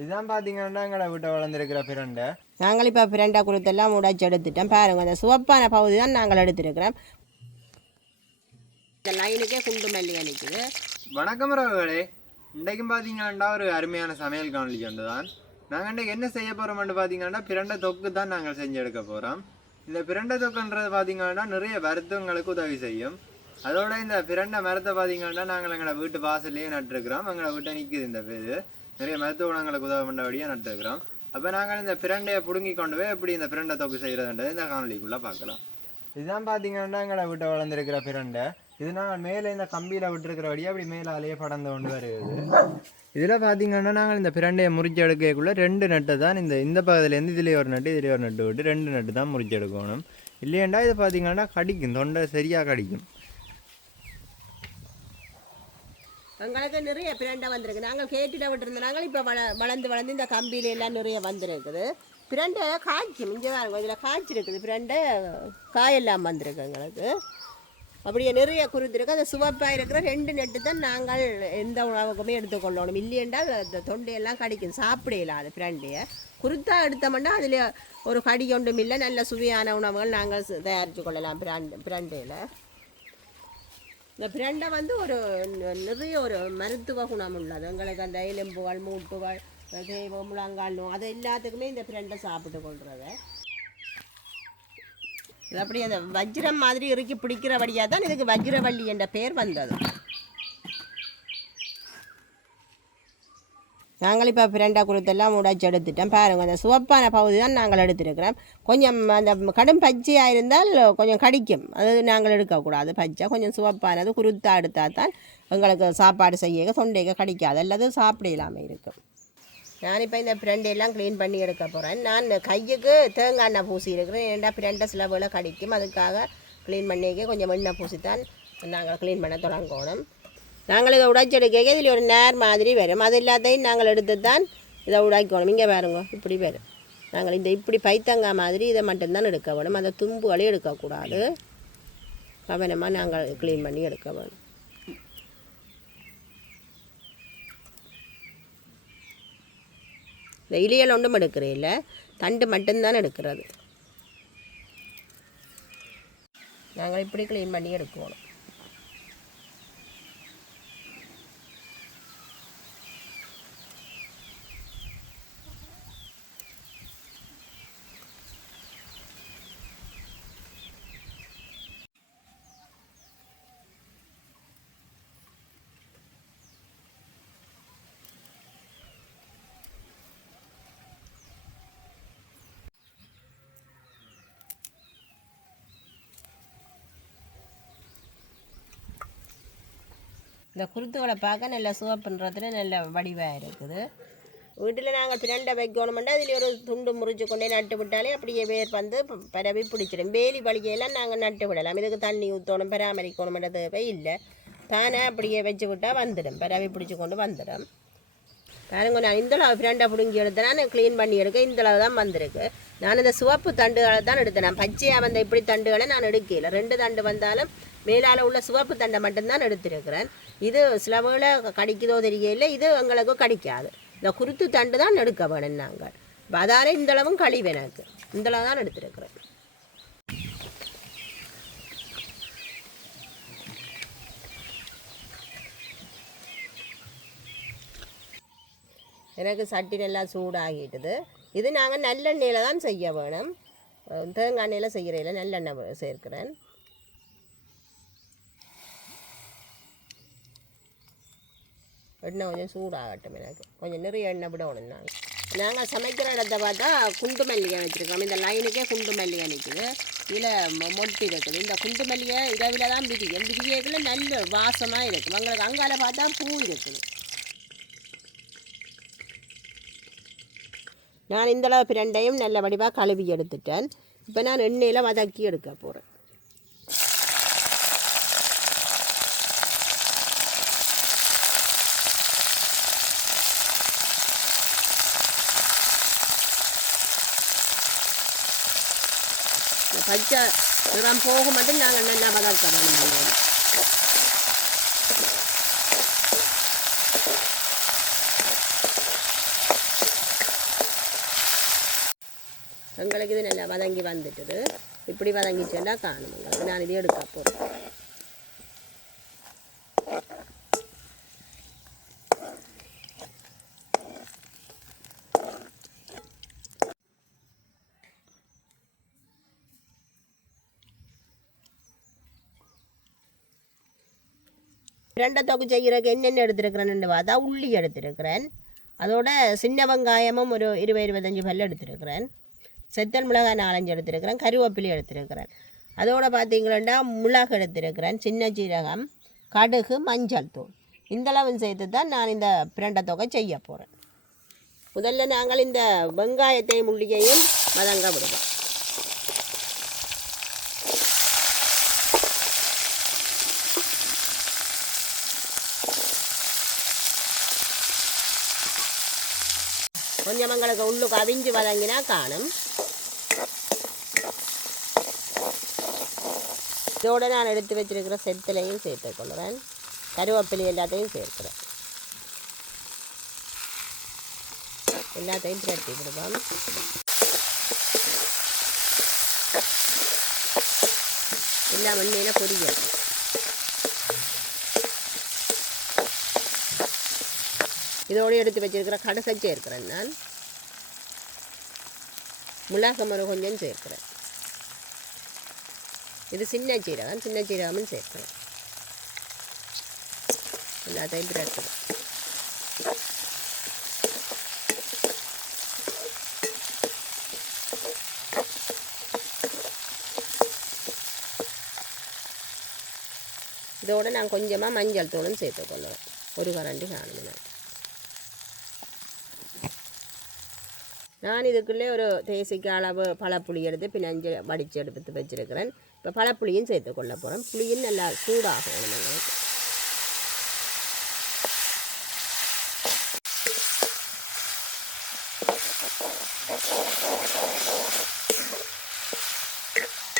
இதுதான் பார்த்தீங்கன்னா எங்களை வீட்டை வளர்ந்துருக்கிற பிரண்டை. நாங்கள் இப்போ பிரண்டை கொடுத்தெல்லாம் உடைச்சி எடுத்துட்டோம். பாருங்க, அந்த சிவப்பான பகுதி தான் நாங்கள் எடுத்துருக்கிறோம். இந்த லைனுக்கே குண்டு மல்லி அணிக்குது. வணக்கம் ரவுகளே, இன்றைக்கும் பார்த்தீங்கன்னா ஒரு அருமையான சமையல் காணொலி கொண்டு தான் நாங்கள் இன்றைக்கு என்ன செய்ய போகிறோம்னு பார்த்தீங்கன்னா பிரண்டை தொக்கு தான் நாங்கள் செஞ்சு எடுக்க போகிறோம். இந்த பிரண்டை தொக்குன்றது பார்த்தீங்கன்னா நிறைய வருத்தங்களுக்கு உதவி செய்யும். அதோட இந்த பிரண்டை மரத்தை பார்த்தீங்கன்னா நாங்கள் எங்களை வீட்டு வாசல்லையே நட்டுருக்கிறோம். எங்களை வீட்டை நிற்குது இந்த இது நிறைய மருத்துவ குணங்களுக்கு உதவ பண்ணபடியாக நட்டுருக்கிறோம். அப்போ நாங்கள் இந்த பிரண்டையை பிடுங்கி கொண்டு போய் எப்படி இந்த பிரண்டை தொக்கு செய்கிறதுன்றது இந்த காணொலிக்குள்ளே பார்க்கலாம். இதுதான் பார்த்தீங்கன்னா எங்களை வீட்டை வளர்ந்துருக்கிற பிரண்டை. இது நாங்கள் மேலே இந்த கம்பியில் விட்டுருக்கிறபடியே அப்படி மேலாலேயே படர்ந்து கொண்டு வருது. இதில் பார்த்தீங்கன்னா நாங்கள் இந்த பிரண்டையை முறிச்சு எடுக்கக்குள்ளே 2 நட்டு தான் இந்த பகுதியிலேருந்து இதிலே ஒரு நட்டு இதிலே ஒரு நட்டு விட்டு 2 நட்டு தான் முறிச்சு எடுக்கணும். இல்லையண்டா இது பார்த்தீங்கன்னா கடிக்கும், தொண்டை சரியாக கடிக்கும். எங்களுக்கு நிறைய பிரண்டை வந்திருக்கு. நாங்கள் கேட்டுட விட்டுருந்தோம். இப்போ வளர்ந்து இந்த கம்பியில எல்லாம் நிறைய வந்திருக்குது. பிரண்டை காய்க்கும். இங்கே தான் இதில் காய்ச்சிருக்குது. பிரண்டை காயெல்லாம் வந்திருக்கு எங்களுக்கு. அப்படியே நிறைய குருத்திருக்கு. அந்த சுவப்பாக இருக்கிற 2 நெட்டு தான் நாங்கள் எந்த உணவுக்குமே எடுத்துக்கொள்ளணும். இல்லையென்றால் அந்த தொண்டையெல்லாம் கடிக்கும், சாப்பிடலாம். அது பிரண்டையை குருத்தா எடுத்தோம்னா அதில் ஒரு கடி ஒன்றும் இல்லை. நல்ல சுவையான உணவுகள் நாங்கள் தயாரித்து கொள்ளலாம் பிரண்டையில். இந்த பிரண்டை ஒரு நிறைய ஒரு மருத்துவ குணம் உள்ளது. எங்களுக்கு அந்த எலும்புகள், மூட்டுகள், முழங்கால் நோய் அது எல்லாத்துக்குமே இந்த பிரண்டை சாப்பிட்டு கொள்றத. இது அப்படி அந்த வஜ்ரம் மாதிரி இறுக்கி பிடிக்கிறபடியாக தான் இதுக்கு வஜ்ரவள்ளி என்ற பெயர் வந்தது. நாங்கள் இப்போ பிரண்டை கொடுத்தெல்லாம் உடைச்சி எடுத்துட்டோம். பாருங்கள், அந்த சிவப்பான பகுதி தான் நாங்கள் எடுத்துருக்கிறோம். கொஞ்சம் அந்த கடும் பச்சையாக இருந்தால் கொஞ்சம் கடிக்கும். அது நாங்கள் எடுக்கக்கூடாது. பச்சை கொஞ்சம் சிவப்பானது குருத்தா எடுத்தால் தான் எங்களுக்கு சாப்பாடு செய்ய தொண்டைக்கு கடிக்காது, அல்லது சாப்பிடலாமல் இருக்கும். நான் இப்போ இந்த பிரண்டையெல்லாம் க்ளீன் பண்ணி எடுக்க போகிறேன். நான் கையுக்கு தேங்காய் எண்ணெய் பூசி இருக்கிறேன். ஏன்டா பிரண்டை சில வேலை கடிக்கும். அதுக்காக க்ளீன் பண்ணிக்க கொஞ்சம் எண்ணெய் பூசித்தான் நாங்கள் க்ளீன் பண்ண தொடங்கணும். நாங்கள் இதை உடைச்செடுக்க இதில் ஒரு நேர் மாதிரி வரும். அது எல்லாத்தையும் நாங்கள் எடுத்து தான் இதை உடைக்கணும். இங்கே பாருங்க, இப்படி வரும். நாங்கள் இந்த இப்படி பைத்தங்காய் மாதிரி இதை மட்டும்தான் எடுக்க வேணும். அந்த தும்புகளையும் எடுக்கக்கூடாது. கவனமாக நாங்கள் க்ளீன் பண்ணி எடுக்க வேணும். இந்த இலியல் ஒன்றும் எடுக்கிறே இல்லை, தண்டு மட்டும்தான் எடுக்கிறது. நாங்கள் இப்படி க்ளீன் பண்ணி எடுக்கணும். இந்த குருத்துகளை பார்க்க நல்ல சிவப்புன்றதுல நல்ல வடிவாக இருக்குது. வீட்டில் நாங்கள் பிரண்டை வைக்கணுமெண்டா அதில் ஒரு துண்டு முறிச்சு கொண்டே நட்டு விட்டாலே அப்படியே வேர் வந்து பரவி பிடிச்சிடும். வேலி வழிகையெல்லாம் நாங்கள் நட்டு விடலாம். இதுக்கு தண்ணி ஊற்றணும், பராமரிக்கணுமென்ற தேவை இல்லை. தானே அப்படியே வச்சு விட்டால் வந்துடும், பரவி பிடிச்சி கொண்டு வந்துடும். பாருங்க, நான் இந்தளவு பிரண்டை பிடுங்கி எடுத்தேன். நான் க்ளீன் பண்ணி எடுக்க இந்தளவு தான் வந்திருக்கு. நான் இந்த சிவப்பு தண்டுகளை தான் எடுத்தேன். நான் பச்சையாக வந்த இப்படி தண்டுகளை நான் எடுக்கல. 2 தண்டு வந்தாலும் மேலால் உள்ள சிவப்பு தண்டை மட்டும்தான் எடுத்திருக்கிறேன். இது சில வேளை கடிக்குதோ தெரியல, இது எங்களுக்கு கடிக்காது. இந்த குருத்து தண்டு தான் எடுக்க வேணும் நாங்கள். அதாலே இந்தளவும் கழிவு எனக்கு இந்தளவு தான் எடுத்திருக்கிறேன். எனக்கு சட்டி நல்லா சூடாகிட்டுது. இது நாங்கள் நல்லெண்ணெயில் தான் செய்ய வேணும். தேங்காய் எண்ணெயில் செய்கிறதில்ல, நல்லெண்ணெய் சேர்க்கிறேன். எண்ணெய் கொஞ்சம் சூடாகட்டும். எனக்கு கொஞ்சம் நிறைய எண்ணெய் விடணும். நாங்கள் சமைக்கிற இடத்த பார்த்தா குண்டு மல்லிகை வச்சுருக்கோம். இந்த லைனுக்கே குண்டு மல்லிகை நிற்குது. இதில் மொட்டு இருக்குது. இந்த குண்டு மல்லிகை இரவில் தான் பிரிக்கும். பிரிக்கைக்குள்ள நல்ல வாசமாக இருக்கும். எங்களுக்கு அங்கால பார்த்தா பூ இருக்குது. நான் இந்தளவு பிரண்டையும் நல்ல வடிவாக கழுவி எடுத்துட்டேன். இப்போ நான் எண்ணெயில் வதக்கி எடுக்க போகிறேன். பச்சை நிறம் போக மட்டும் நாங்கள் நல்லா வதக்க வேணும். எங்களுக்கு இது நல்லா வதங்கி வந்துட்டுது. இப்படி வதங்கிச்சேன்னா காணும் எங்களுக்கு. நான் இதை எடுக்க போகிறேன். பிரண்டை தொக்கு செய்கிறதுக்கு என்னென்ன எடுத்துருக்கிறேன்னு பார்த்தா உள்ளி எடுத்துருக்கிறேன். அதோட சின்ன வெங்காயமும் ஒரு 20-25 பல் எடுத்துருக்கிறேன். செத்தல் மிளகாய் 4-5 எடுத்துருக்கிறேன். கருவேப்பிலை எடுத்துருக்கிறேன். அதோடு பார்த்தீங்கன்னா மிளகு எடுத்துருக்கிறேன், சின்ன சீரகம், கடுகு, மஞ்சள் தூள். இந்தளவும் சேர்த்து தான் நான் இந்த பிரண்டை தொகை செய்ய போகிறேன். முதல்ல நாங்கள் இந்த வெங்காயத்தையும் உள்ளியையும் வதங்க விடுவோம். கொஞ்சம் எங்களுக்கு உள்ளுக்கு அவிஞ்சு வதங்கினா காணும். இதோடு நான் எடுத்து வச்சிருக்கிற செத்திலையும் சேர்த்துக்கொள்கிறேன். கருவேப்பிலை எல்லாத்தையும் சேர்க்கிறேன். எல்லாத்தையும் பிரட்டி விடுவோம். எல்லாம் எண்ணெயில் பொரியும். இதோடு எடுத்து வச்சிருக்கிற கடுகை சேர்க்கிறேன். நான் மிளகு மரம் கொஞ்சம் சேர்க்கிறேன். இது சின்ன சீரகமும் சேர்க்கிறேன். எல்லாத்தையும் பிரட்டுறேன். இதோடு நான் கொஞ்சமாக மஞ்சள் தூளும் சேர்த்துக்கொள்ளுவேன். ஒரு கரண்டி காணும். நான் இதுக்குள்ளே ஒரு தேசிக்கு அளவு பழப்புளி எடுத்து பிணைஞ்சு வடித்து எடுத்து வச்சுருக்கிறேன். இப்போ பழப்புளியும் சேர்த்துக்கொள்ள போகிறேன். புளியும் நல்லா சூடாகும்.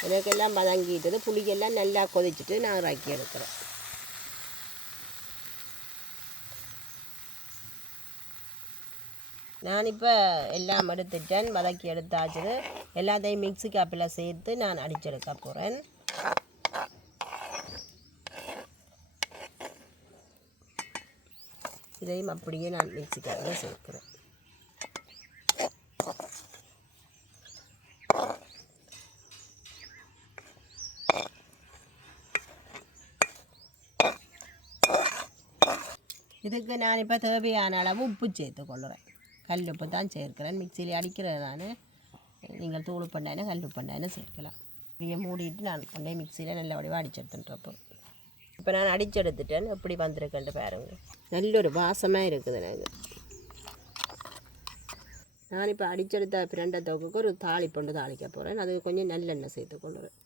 எனக்கெல்லாம் வதங்கிட்டது. புளியெல்லாம் நல்லா கொதிச்சுட்டு நான் இறக்கி எடுக்கிறேன். நான் இப்போ எல்லாம் எடுத்துட்டேன், வதக்கி எடுத்தாச்சுது. எல்லாத்தையும் மிக்ஸி காப்பில் சேர்த்து நான் அடிச்செடுக்க போகிறேன். இதையும் அப்படியே நான் மிக்ஸி காப்பில் சேர்க்கிறேன். இதுக்கு நான் இப்போ தேவையான அளவு உப்பு சேர்த்துக்கொள்கிறேன். கல் உப்பு தான் சேர்க்கிறேன். மிக்சியில் அடிக்கிறது நான். நீங்கள் தூள் பண்ணானே கல் பண்ணானே சேர்க்கலாம். இப்படியே மூடிட்டு நான் கொண்டே மிக்சியில் நல்ல வடிவாக அடிச்செடுத்துன்றப்போ இப்போ நான் அடிச்செடுத்துட்டேன். எப்படி வந்திருக்கேன்ட்டு பாருங்க. நல்ல ஒரு வாசமாக இருக்குது எனக்கு. நான் இப்போ அடிச்செடுத்த பிரண்டை தொகுக்கு ஒரு தாளிப்பொண்டு தாளிக்க போகிறேன். அது கொஞ்சம் நல்லெண்ணெய் சேர்த்துக்கொள்ளுறேன்.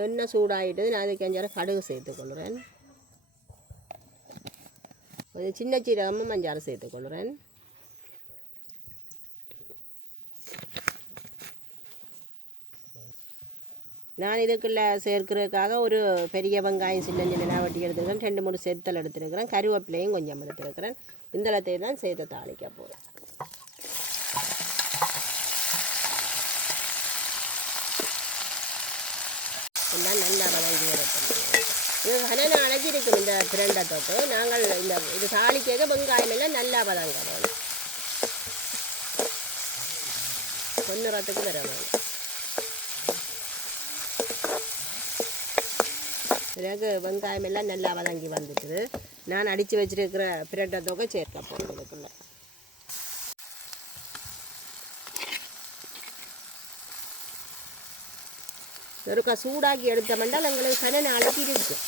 எண்ணெய் சூடாகிட்டது. நான் அதுக்கு 5 கடுகு சேர்த்துக்கொள்ளுறேன். கொஞ்சம் சின்ன சீரகமும் 5 சேர்த்துக்கொள்ளுறேன். நான் இதுக்குள்ளே சேர்க்கிறதுக்காக ஒரு பெரிய வெங்காயம் சின்ன சின்ன வட்டி எடுத்துருக்கிறேன். 2-3 செத்தல் எடுத்துருக்கிறேன். கருவேப்பிலையும் கொஞ்சம் எடுத்துருக்கிறேன். இந்த இடத்தை தான் சேர்த்து தாளிக்க போகிறேன். எல்லாம் நல்லா வதங்கி எடுத்துருக்கோம். இது கனன அழைச்சிருக்கும் இந்த பிரண்டை தொக்கு. நாங்கள் இந்த இது தாளிக்க வெங்காயம் எல்லாம் நல்லா வதங்கணும். பொன்னிறத்துக்கு வரணும். பிறகு வெங்காயம் எல்லாம் நல்லா வதங்கி வந்துட்டு நான் அடித்து வச்சிருக்கிற பிரண்டை தொகை சேர்க்க போகிறேன். இதுக்குள்ள ஒருக்கா சூடாக்கி எடுத்தோம்னால் எங்களுக்கு கனன அழைச்சி இருக்கும்.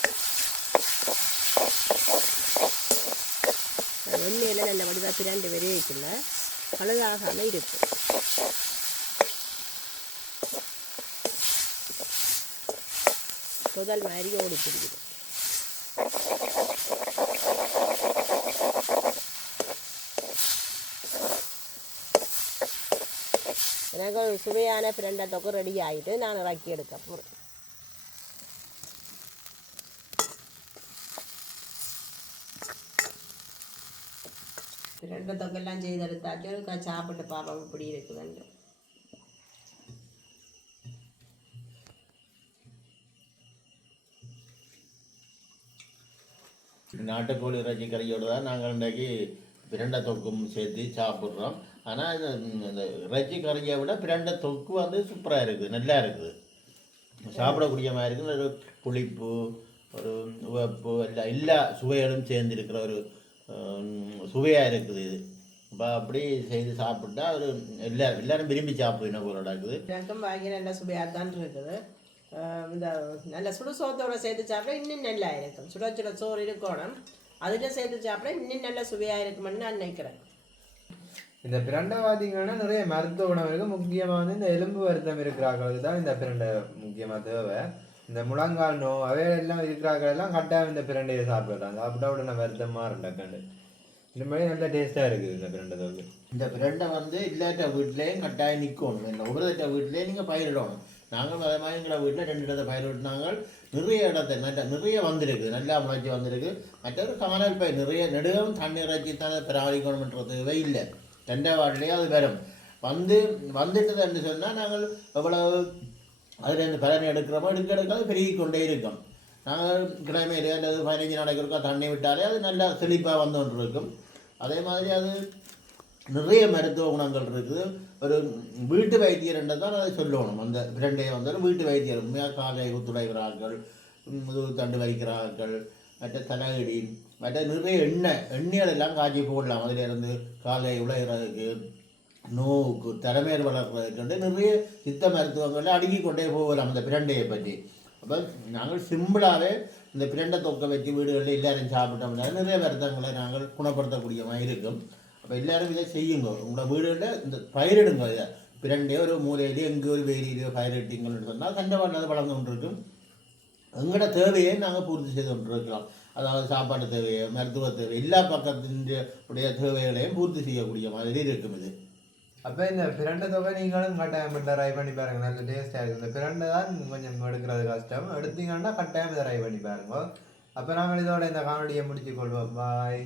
எண்ணெயில் நல்ல வடிவாக பிரண்டு வரைக்குள்ள பழுதாகாமல் இருக்கும். முதல் மாதிரி ஓடி பிடிக்குது. எனக்கு ஒரு சுவையான பிரண்டை தொகை ரெடி ஆகிட்டு நான் இறக்கி எடுக்க போகிறேன். பிரண்டை தொக்கெல்லாம் செய்தெடுத்தாச்சு சாப்பிட்டு பாப்போம் இப்படி இருக்குதுன்னு. நாட்டுக்கோழி இறைச்சி கறியோடு தான் நாங்கள் இன்றைக்கி பிரண்டை தொக்கும் சேர்த்து சாப்பிட்றோம். ஆனால் இந்த இறைச்சி கறியை விட பிரண்டை தொக்கு வந்து சூப்பராக இருக்குது, நல்லா இருக்குது, சாப்பிடக்கூடிய மாதிரி இருக்குது. ஒரு புளிப்பு, ஒரு உவப்பு, எல்லா சுவைகளும் சேர்ந்துருக்கிற ஒரு சுவையாக இருக்குது இது. இப்போ அப்படி செய்து சாப்பிட்டா ஒரு எல்லாரும் விரும்பி சாப்பிடுன போல இருக்குது. எனக்கும் வாங்கி நல்ல சுவையாக தான் இருக்குது. இந்த நல்ல சுடு சோத்தோட சேர்த்து சாப்பிட இன்னும் நல்லா இருக்கும். சுட சுட சோறு இருக்கணும், அதில் சேர்த்து சாப்பிட இன்னும் நல்ல சுவையாக இருக்குமென்னு நான் நினைக்கிறேன். இந்த பிரண்டை பார்த்தீங்கன்னா நிறைய மருத்துவ குணம் இருக்குது. முக்கியமாக வந்து இந்த எலும்பு வருத்தம் இருக்கிறாங்களுக்கு தான் இந்த பிரண்டை முக்கியமாக தேவை. இந்த முழங்கால் நோ அவையெல்லாம் இருக்கிறாங்களெல்லாம் கட்டாயம் இந்த பிரண்டையை சாப்பிடலாம். சாப்பிட்டா உடனே வருத்தமாக இருந்தாக்கண்டு இந்த மாதிரி நல்ல டேஸ்ட்டாக இருக்குது இந்த பிரண்டை தோக்கு. இந்த பிரண்டை வந்து இல்லாட்ட வீட்லேயும் கட்டாயம் நிற்கணும். இல்லை உபதட்ட வீட்டிலேயே நீங்கள் பயிரிடணும். நாங்கள் அதே மாதிரி எங்களை வீட்டில் 2 இடத்தை பயிரிட்டினாங்க. நிறைய இடத்தை நிறைய வந்திருக்கு, நல்லா முளைச்சி வந்திருக்கு. மற்றது காணல் பயிர் நிறைய நெடுகவும் தண்ணீர் இறைச்சி தானே பராமரிக்கணும்ன்றதுவே இல்லை. 2 வார்டிலேயே அது வரும். வந்துட்டது என்று சொன்னால் நாங்கள் எவ்வளவு அதில் இந்த பலனை எடுக்கிறோமோ எடுக்கிறது பெருகி கொண்டே இருக்கோம். நாங்கள் கிழமையிலே அல்லது 15 நாளைக்கு இருக்கா தண்ணி விட்டாலே அது நல்லா செழிப்பாக வந்து கொண்டு இருக்கும். அதே மாதிரி அது நிறைய மருத்துவ குணங்கள் இருக்குது. ஒரு வீட்டு வைத்தியர் என்று தான் அதை சொல்லணும். அந்த பிரண்டையை வந்து வீட்டு வைத்தியர் உண்மையாக காலை குத்துடைகிறார்கள், முதுகு தண்டு வைக்கிறார்கள், மற்ற தலையடி, மற்ற நிறைய எண்ணெய்கள் எல்லாம் காய்ச்சி போடலாம். அதிலிருந்து காலை உழைகிறதுக்கு, நோவுக்கு, தலைமையர் வளர்கிறதுக்கு நிறைய சித்த மருத்துவங்களில் அடுக்கி கொண்டே போகலாம் அந்த பிரண்டையை பற்றி. அப்போ நாங்கள் சிம்பிளாகவே இந்த பிரண்டை தொக்கை வச்சு வீடுகளில் எல்லாரும் சாப்பிட்டோம்னா நிறைய வருத்தங்களை நாங்கள் குணப்படுத்தக்கூடிய மாதிரி இருக்கும். அப்போ எல்லோரும் இதை செய்யுங்க. உங்களோட வீடுகளில் இந்த பயிரிடுங்க. இதை பிரண்டே ஒரு மூலையிலேயே எங்கே ஒரு வேலியிலேயோ பயிரிட்டீங்கன்னு சொன்னால் கண்டவாடு வளர்ந்து கொண்டிருக்கும். எங்களோட தேவையை நாங்கள் பூர்த்தி செய்து கொண்டிருக்கலாம். அதாவது சாப்பாட்டு தேவையை, மருத்துவ தேவை, எல்லா பக்கத்தினுடைய தேவைகளையும் பூர்த்தி செய்யக்கூடிய மாதிரி இருக்கும் இது. அப்போ இந்த பிரண்டை தொகை நீங்களும் கட்டாயம் ட்ரை பண்ணி பாருங்க, நல்ல டேஸ்ட்டாக இருக்குது. இந்த பிரண்டை தான் கொஞ்சம் எடுக்கிறது கஷ்டம், எடுத்தீங்கன்னா கட்டாயம் இதை ட்ரை பண்ணி பாருங்க. அப்போ நாங்கள் இதோட இந்த காணொலியை முடிச்சு கொள்வோம். பாய்.